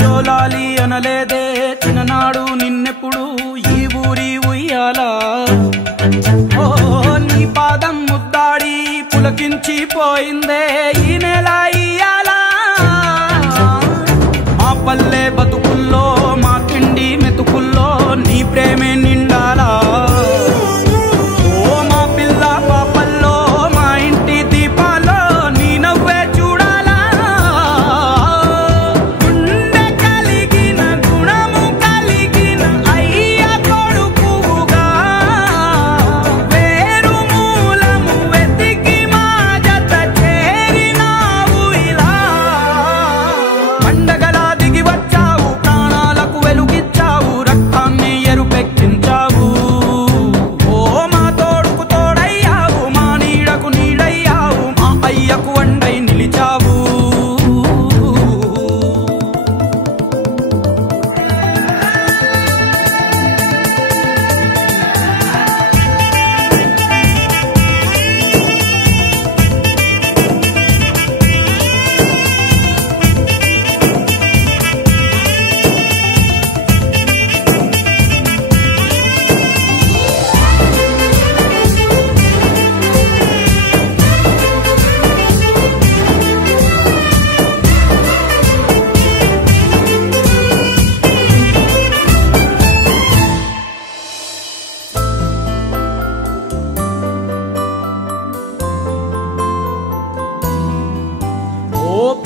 జోలాలి అనలేదే చిన్ననాడు నిన్నెప్పుడు ఈ ఊరి ఉయ్యాలా ఓ నీ పాదం ముద్దాడి పులకించిపోయిందే ఈ నెల ఇయ్యాలా మా పల్లె బతుకుల్లో మా తిండి మెతుకుల్లో నీ ప్రేమే నిండాలా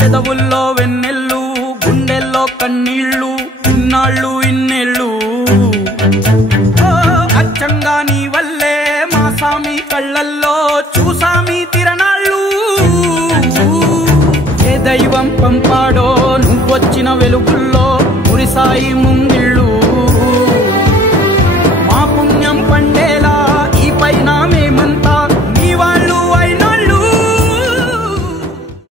పెదవుల్లో వెన్నెల్లు గుండెల్లో కన్నీళ్ళు ఇన్నాళ్ళు ఇన్నేళ్ళు అచ్చంగా నీ వల్లే మా సామి కళ్ళల్లో చూసామి తిరణాళ్ళు ఏ దైవం పంపాడో నువ్వొచ్చిన వెలుగుల్లో మురిసాయి ముంగిళ్ళు